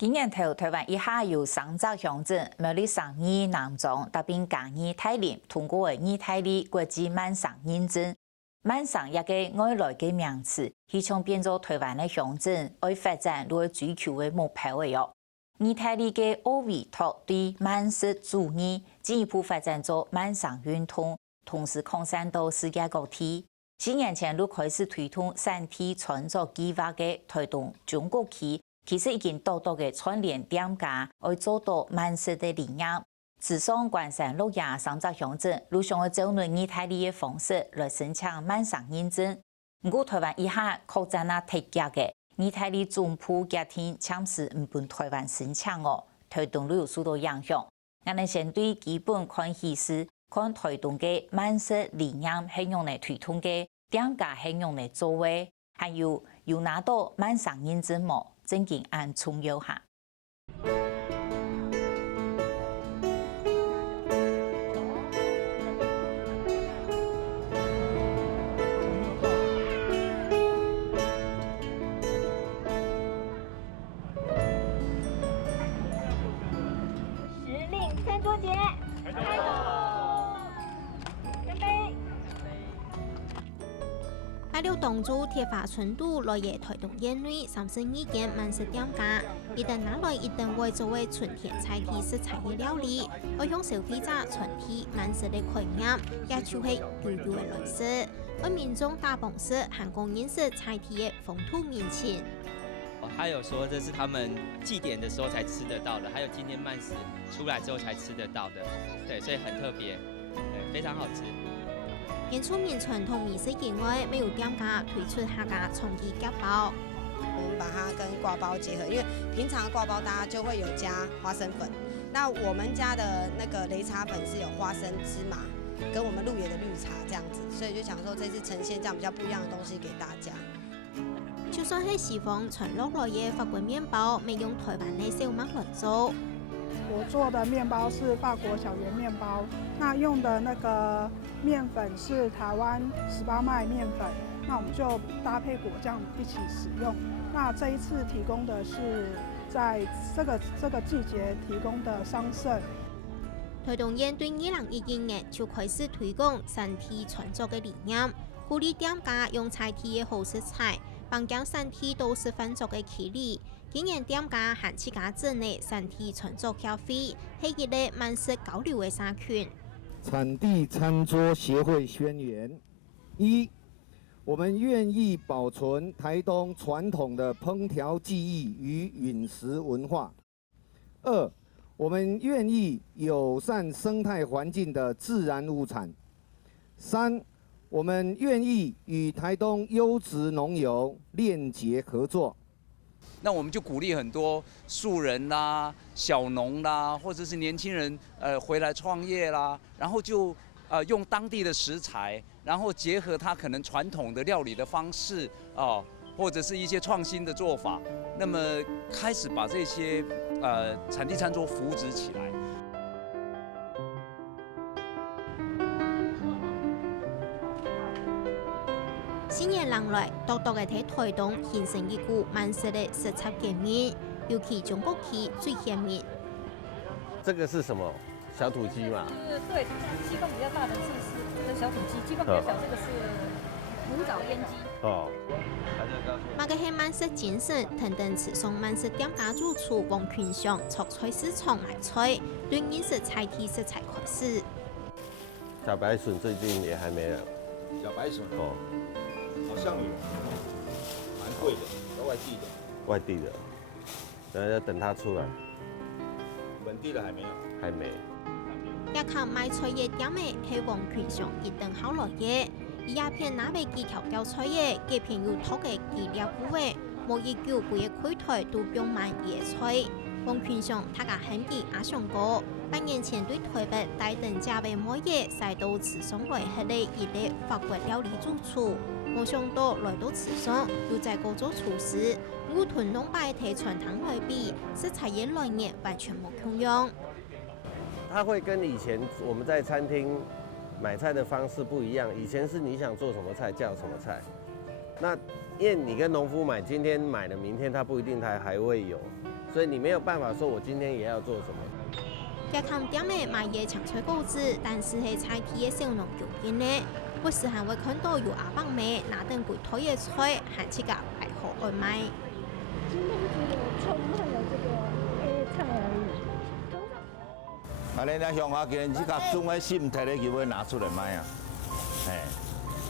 今年头，台湾以下有3只乡镇，苗栗上义、南庄、特别嘉义、太林通过的义太里国际慢上认证。慢上一个外来的名词，希望变做台湾的乡镇，为发展来追求的目标的哟。义太里的奥委托对慢食主义进一步发展做慢上运动，同时扩散到世界各地。4年前就开始推动3T创作计划的推动中国区。其实已经多多嘅串联店家，去做到慢食的理念。自上关山、鹿野3只乡镇，陆续去走义太里的方式来申请慢上认证。不过台湾以下扩展那特价嘅义太里总铺家庭暂时唔本台湾申请哦，推动率有受到影响。我哋先对基本看意思，看推动嘅慢食理念係用嚟推动嘅店家係用嚟作為，還有拿到慢上認證冇？正經按重要下。时令餐桌节，开动！干杯！8.6當主鐵花春度來夜推動園內32間慢食店家，一旦拿來一定會作為春天菜地食材的料理，會向消費者傳遞慢食的概念，也就是悠悠的來食，為民眾大方式韓國認識菜地的風土民情。他有說這是他們祭典的時候才吃得到的，還有今天慢食出來之後才吃得到的，對，所以很特別，對，非常好吃。演出名傳統美食以外，沒有店家推出客家創意夾包。我們把它跟刈包結合，因為平常刈包大家就會有加花生粉，那我們家的那個擂茶粉是有花生、芝麻，跟我們鹿野的綠茶這樣子，所以就想說這次呈現這樣比較不一樣的東西給大家。就算係西方傳落來嘅法國麵包，沒用台灣的小麥來做。我做的麵包是法國小圓麵包，那用的那個麵粉是台灣18麥麵粉，那我們就搭配果醬一起使用。那這一次提供的是在這個季節提供的桑葚。推動園對2012年就開始推廣3T創作嘅理念，鼓勵店家用菜地嘅好食材，幫將3T都市販作嘅起理。今年店家和自家整嘅3T創作協會係一個慢食交流嘅社群。產地餐桌協會宣言：1. 我們願意保存台東傳統的烹調技藝與飲食文化。2. 我們願意友善生態環境的自然物產。3. 我們願意與台東優質農友鏈接合作。那我們就鼓勵很多素人啦、小農啦，或者是年輕人回來創業啦，然後就用當地的食材，然後結合他可能傳統的料理的方式或者是一些創新的做法，那麼開始把這些產地餐桌扶植起來。4年來，多多嘅喺台東形成一股慢食的食材革命，尤其中國區最顯明。這個是什麼？小土雞嘛？對，雞公比較大的是小土雞，雞公比較小，這個是古早醃雞。哦。馬個係慢食精神，等等時尚慢食店家主廚王群祥從菜市場買菜，對認識菜地食材開始。小白筍最近也還沒了。小白筍哦。好像有，蠻貴的，在外地的。外地的，然後要等它出來。本地的還沒有。還沒。一靠賣菜嘅店嘅係王群祥一等好來嘅，而一片那邊技巧教菜嘅，幾片有托嘅技療部位，冇一舊背嘅開台都用賣野菜。王群祥他家很記阿上過，8年前對台北大等家嘅每夜曬到池上來係嘅一類法國料理主廚。冇想到來到池上，又在嗰做廚師，與屯東擺提傳統來比，食材嘅來源完全冇共樣。它會跟以前我們在餐廳買菜的方式不一樣，以前是你想做什麼菜叫什麼菜，那因為你跟農夫買，今天買了，明天他不一定他還會有。所以你没有办法说我今天也要做什么。家看店的卖嘢强吹果子，但是系菜市的小农条件呢，不时还会看到有阿伯妹拿灯柜推嘅菜，还去个摆好外卖。今天只有葱还有这个黑菜而已。啊，你那乡下今日只甲种的心摕咧就要拿出来卖啊，哎，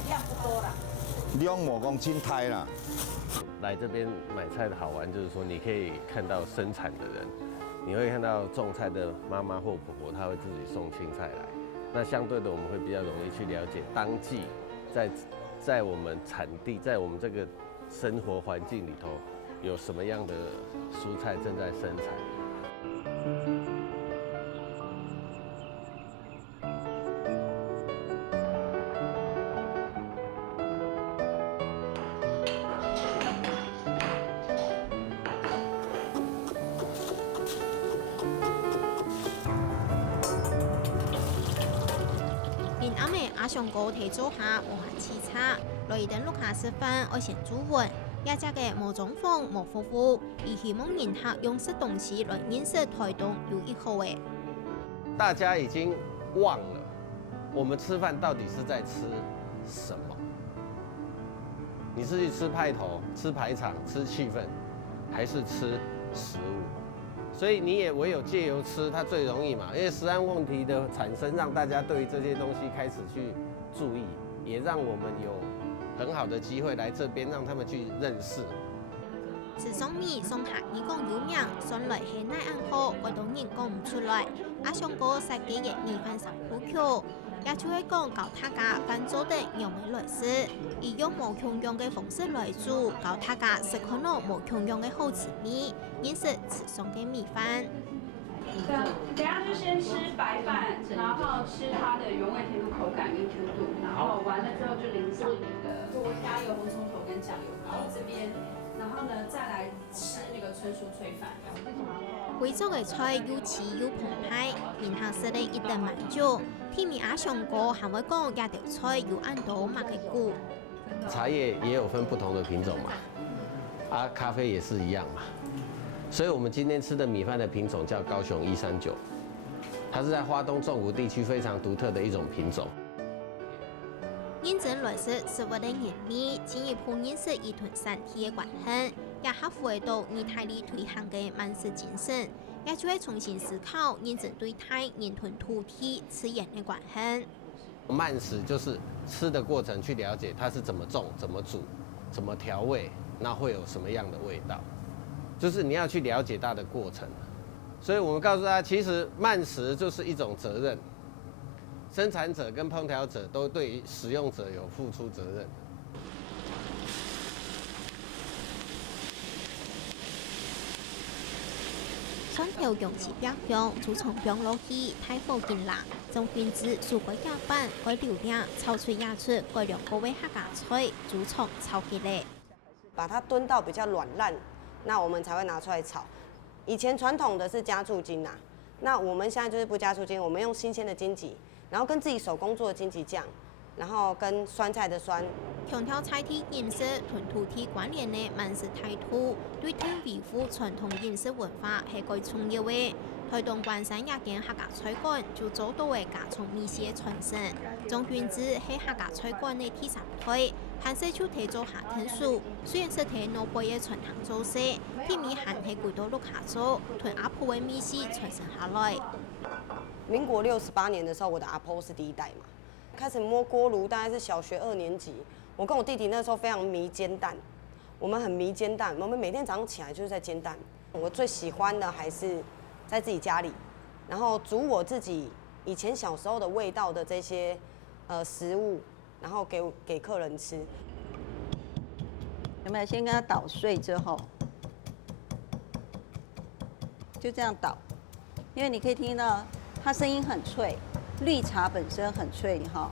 量不多啦。量无讲真太啦。来这边买菜的好玩就是说，你可以看到生产的人，你会看到种菜的妈妈或婆婆，她会自己送青菜来。那相对的，我们会比较容易去了解当季在我们产地，在我们这个生活环境里头，有什么样的蔬菜正在生产。阿上哥提早下无限沏茶，落一等60分，爱先煮饭。也只个无中风、无夫妇，伊希望人客用食东西来认识台东有一好诶。大家已经忘了，我们吃饭到底是在吃什么？你是去吃派头、吃排场、吃气氛，还是吃食物？所以你也唯有借由吃，它最容易嘛。因为食安问题的产生，让大家对于这些东西开始去注意，也让我们有很好的机会来这边，让他们去认识。吃松米松下伊讲有名，算来是奈安好，我当然讲唔出来。阿上哥设计嘅米饭上苦口，也就係講教大家飯做得用嘅來食，以用無窮用嘅方式來煮，教大家食可能無窮用嘅好吃米，認識吃鬆嘅米飯。等下就先吃白饭，然后吃它的原味甜度、口感跟 Q 度，然后完了之后就淋上那个多加油红葱头跟酱油膏这边，然後呢再來吃那個春蔬炊飯。貴州嘅菜又似又澎湃，然後食得一定滿足。天面阿上哥還會講一條菜有按到麥嘅菇。茶葉也有分不同的品種嘛，咖啡也是一樣嘛。所以我們今天吃的米飯的品種叫高雄139，它是在花東縱谷地區非常獨特的一種品種。認真來食食物的原味，進一步認識與團身體嘅關係，也合乎到意大利推行嘅慢食精神，也就會重新思考認真對待人團土地吃鹽嘅關係。慢食就是吃的過程去了解它是怎麼種、怎麼煮、怎麼調味，那會有什麼樣的味道。就是你要去了解它的過程，所以我們告訴大家，其實慢食就是一種責任，生產者跟烹調者都對於使用者有付出責任。川條用詞表向，主從表落去，太火勁辣，將君子數個夾板，改流量，炒出壓出，改2個位客家菜，主從炒起來。把它燉到比較軟爛。那我們才會拿出來炒。以前傳統的是加醋精那我們現在就是不加醋精，我們用新鮮的荊棘，然後跟自己手工做的荊棘醬，然後跟酸菜的酸。強調菜體飲食同土地關聯的慢食態度，對挺維護傳統飲食文化係個重要嘅。台東關山也間客家菜館就做到嘅家常米線傳承，將君子係客家菜館嘅第3推。韓式就提早下天數，雖然是睇老輩嘅傳行做事，偏米韓係攰到碌下做，同阿婆嘅米線傳承下來。民國68年的時候，我的阿婆是第一代嘛，開始摸鍋爐，大概是小學2年級。我跟我弟弟那時候非常迷煎蛋，我們很迷煎蛋，我們每天早上起來就是在煎蛋。我最喜歡的還是在自己家裡，然後煮我自己以前小時候的味道的這些食物。然後給客人吃，有沒有？先跟它搗碎之後，就這樣搗，因為你可以聽到它聲音很脆，綠茶本身很脆哈。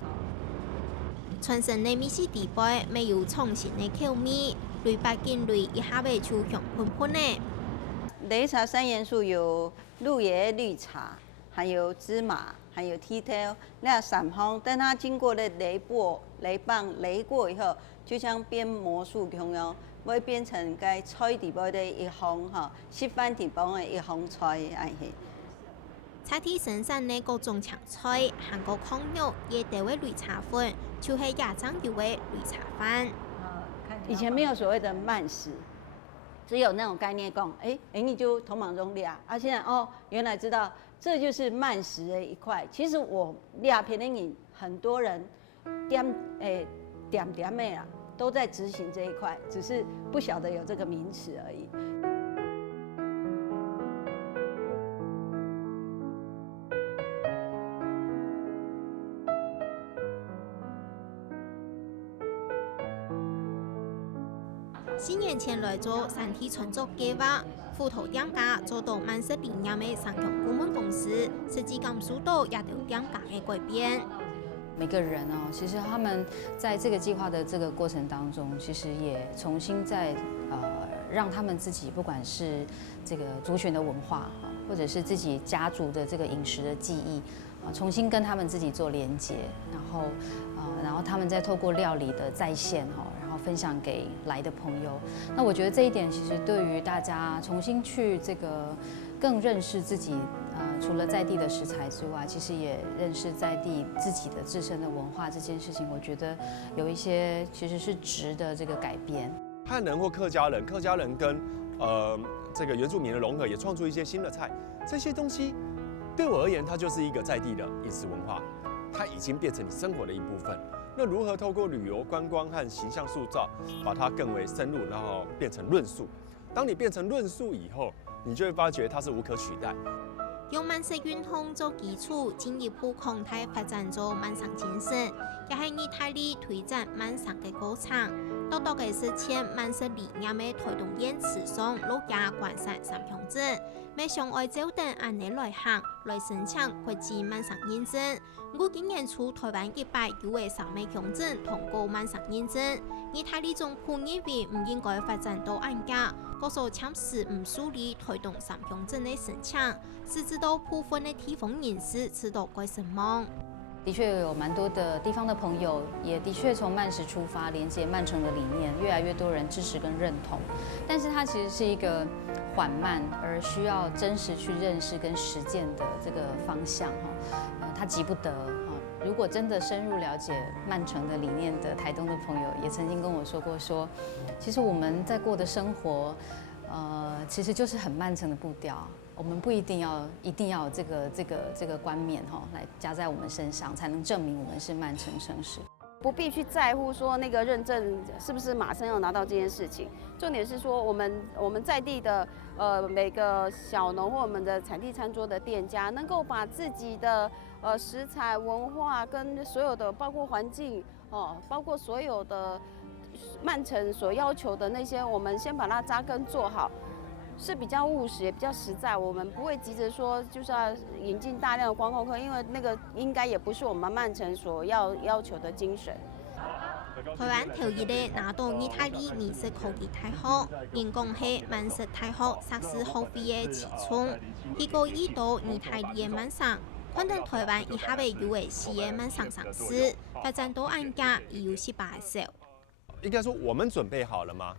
傳承的米線地位沒有重新的口味，綠白金綠一下被抽香噴噴呢。擂茶3元素有鹿野綠茶，還有芝麻。還有 Tea-tail 那散烘，但它經過了擂簸、擂棒擂過以後，就像變魔術同樣，要变成该菜地方的一项吼，示范地方的一项菜安尼。菜地生产的各种青菜，韩国康肉也得为绿茶粉，就是亚长油的绿茶饭。以前没有所谓的慢食，只有那种概念讲，你就头毛中俩，现在原来知道这就是慢食的一块。其实我俩片的人，很多人点的啦，都在执行这一块，只是不晓得有这个名词而已。4年前来做3T创作计划，斧头店家做到满式理念的上强顾问公司，实际感受到也有店家的改变。每个人其实他们在这个计划的这个过程当中，其实也重新在让他们自己，不管是这个族群的文化或者是自己家族的这个饮食的记忆重新跟他们自己做连结，然后他们再透过料理的再现然后分享给来的朋友。那我觉得这一点其实对于大家重新去这个更认识自己，除了在地的食材之外，其实也认识在地自己的自身的文化这件事情，我觉得有一些其实是值得这个改变。汉人或客家人跟这个原住民的融合，也创出一些新的菜，这些东西对我而言，它就是一个在地的饮食文化，它已经变成你生活的一部分。那如何透过旅游观光和形象塑造，把它更为深入，然后变成论述？当你变成论述以后，你就会发觉它是无可取代。用慢食运通做基础，进一步擴大發展做慢食精神，也係意大利推展慢食嘅過程。多多嘅實踐慢食理念嘅推動演時尚、陸家、關山三鄉鎮，未上愛招等按你來行，來申請國際慢食認證。我今年初台灣100有嘅3個鄉鎮通過慢食認證，意大利政府認為唔應該發展到按價。嗰所참時唔梳理推動三鄉鎮的申請，是知道部分的地方人士知道該什麼。的确有蛮多的地方的朋友，也的确从慢食出发，连接慢城的理念，越来越多人支持跟认同。但是它其实是一个缓慢而需要真实去认识跟实践的这个方向它急不得如果真的深入了解慢城的理念的台东的朋友，也曾经跟我说过说，其实我们在过的生活，其实就是很慢城的步调。我们不一定要有这个冠冕来加在我们身上，才能证明我们是慢城城市。不必去在乎说那个认证是不是马上要拿到这件事情，重点是说我们在地的每个小农或我们的产地餐桌的店家，能够把自己的食材文化跟所有的包括环境包括所有的慢城所要求的那些，我们先把它扎根做好。是比较务实，也比较实在。我们不会急着说就是要引进大量的观光客，因为那个应该也不是我们慢城所要求的精神。台灣頭一日拿到意大利美食科技大學，人工係慢食大學碩士學位嘅始創，一個意到意大利嘅慢食，可能台灣以下嘅有嘅是嘅慢食嘗試，發展到按家也有失敗嘅。應該說，我們準備好了嗎？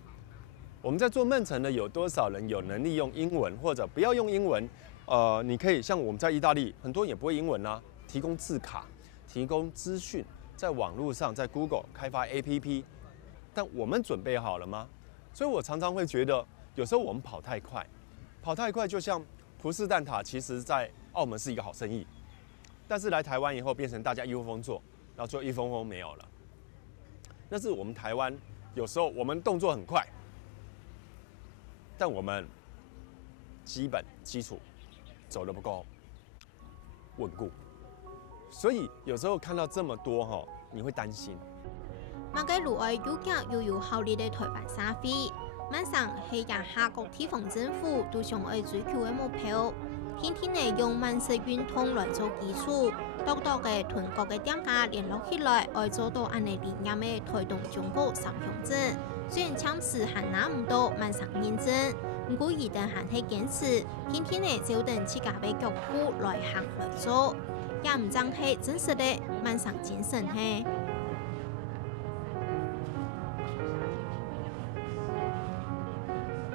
我們在做慢城的有多少人有能力用英文，或者不要用英文？你可以像我們在意大利，很多人也不會英文啊，提供字卡，提供資訊，在網絡上，在 Google 開發 APP。但我們準備好了嗎？所以我常常會覺得，有時候我們跑太快，就像葡式蛋撻，其實在澳門是一個好生意，但是來台灣以後變成大家一窩蜂做，然後最後一窩蜂沒有了。但是我們台灣有時候我們動作很快。但我們基礎走得不夠穩固，所以有時候看到這麼多你會擔心。馬街路外有家又有效率的台灣社會，慢食係也下各地方政府都想要追求的目標。天天嚟用慢食運通來做基礎，多多嘅全國嘅店家聯絡起來，愛做到按呢理念嘅推動中國三鄉鎮。雖然참時還拿唔到慢食認證，不過一旦還係堅持，天天嚟就等自家嘅腳步來行來做，也唔爭係真實的慢食精神係。